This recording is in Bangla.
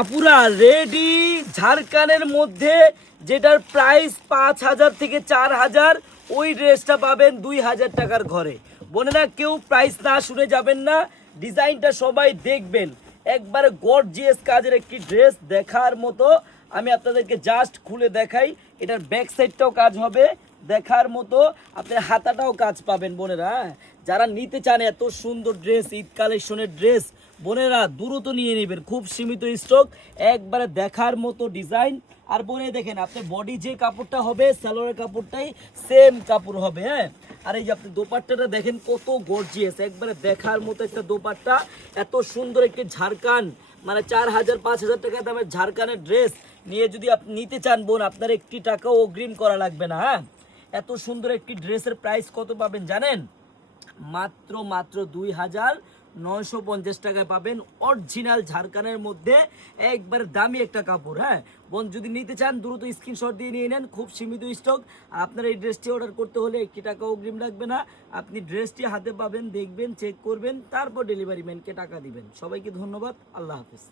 আপুরা রেডি ঝাড়খানের মধ্যে যেটার প্রাইস 5,000 থেকে 4,000, ওই ড্রেসটা পাবেন 2,000 টাকার ঘরে। বোনেরা কেউ প্রাইস না শুনে যাবেন না, ডিজাইনটা সবাই দেখবেন। একবারে গর্জিয়াস কাজের একটি ড্রেস দেখার মতো। আমি আপনাদেরকে জাস্ট খুলে দেখাই, এটার ব্যাক সাইডটাও কাজ হবে দেখার মতো, আপনার হাতাটাও কাজ পাবেন বোনেরা। যারা নিতে চান এত সুন্দর ড্রেস, ঈদ কালেকশনের ড্রেস, বোনেরা দ্রুত নিয়ে নেবেন, খুব সীমিত স্টক, একবারে দেখার মতো ডিজাইন। আর বোনে দেখেন আপনার বডি যে কাপড়টা হবে সালোয়ারের কাপড়টাই সেম কাপড় হবে। হ্যাঁ, আর এই যে আপনি দোপাট্টাটা দেখেন কত গর্জিয়াস, একবারে দেখার মতো একটা দোপাট্টা। এত সুন্দর একটি ঝাড়খান, মানে 4,000 5,000 টাকা দামের ঝাড়খানের ড্রেস নিয়ে যদি আপনি নিতে চান বোন, আপনার একটি টাকাও অগ্রিম করা লাগবে না। হ্যাঁ, এত সুন্দর একটি ড্রেসের প্রাইস কত পাবেন জানেন? মাত্র 2,950 টাকায় পাবেন অরিজিনাল ঝাড়খানের মধ্যে, একবার দামি একটা কাপড়। হ্যাঁ বোন, যদি নিতে চান দ্রুত স্ক্রিনশট দিয়ে নিয়ে নেন, খুব সীমিত স্টক। আর আপনার এই ড্রেসটি অর্ডার করতে হলে একটি টাকা অগ্রিম লাগবে না। আপনি ড্রেসটি হাতে পাবেন, দেখবেন, চেক করবেন, তারপর ডেলিভারি ম্যানকে টাকা দিবেন। সবাইকে ধন্যবাদ, আল্লাহ হাফিজ।